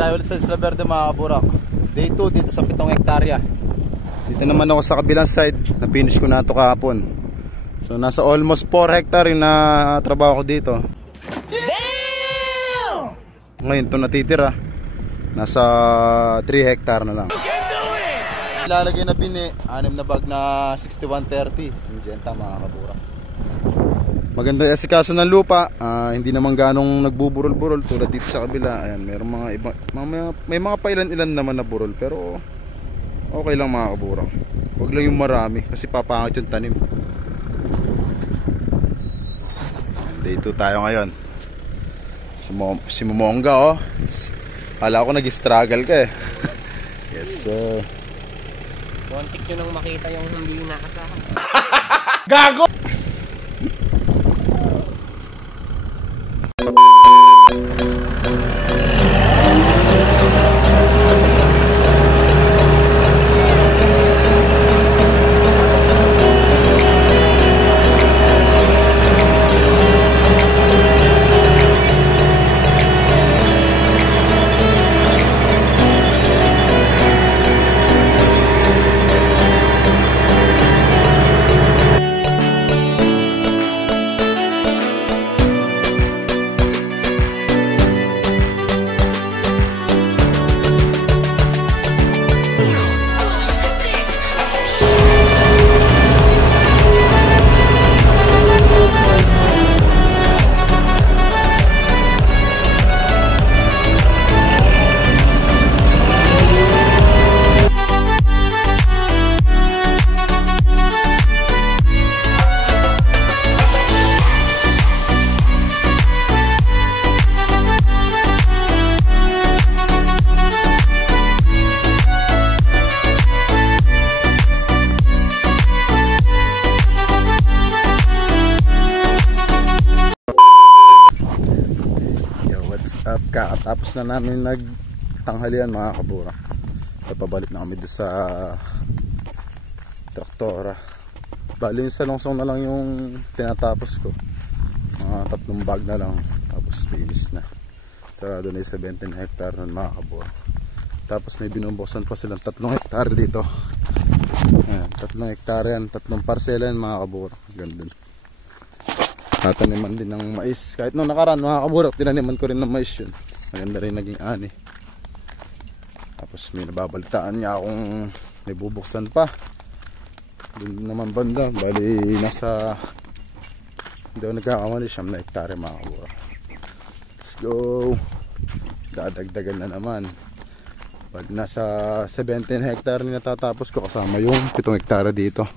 tayo ulit sa Isla Verde mga kaburak. Day 2 dito sa 7 hektarya. Dito naman ako sa kabilang side. Na-finish ko na ito kahapon. So nasa almost 4 hectare yung trabaho ko dito. Damn! Ngayon ito natitira. Nasa 3 hectare na lang. Ilalagay na bini, 6 na bag na 6130 Syngenta mga kaburak. Maganda yung asikaso ng lupa, hindi naman ganong nagbuburol-burol tulad dito sa kabila. Ayan, mayroong mga iba, may mga pailan-ilan naman na burol, pero okay lang mga kaburak. Huwag lang yung marami kasi papangit yung tanim. Day 2 tayo ngayon. Si Momongga, oh. Kala ko nag-struggle ka eh. Yes sir. Kontik nyo nang makita yung hindi nakasahan. Gago! Up, kakatapos na namin nagtanghalian mga kaburak. Pabalik na kami doon sa traktora. Bali yung salungsong na lang yung tinatapos ko, mga 3 bag na lang, tapos finish na. Sarado na yung 17 hectare nun mga kaburak. Tapos may binubuksan pa silang 3 hectare dito. Ayan, 3 hectare yan, 3 parsela yan mga kaburak. Ganda. Tataniman din ng mais. Kahit nung nakaraan mga kaburak, tinaniman ko rin ng mais yun. Maganda rin naging ani. Tapos may nababalitaan niya akong may bubuksan pa. Doon naman banda. Bali nasa, hindi ako nagkakamali, 9 hectare mga kaburak. Let's go. Dadagdagan na naman. Bali nasa 17 hectare na natatapos ko kasama yung 7 hectare dito.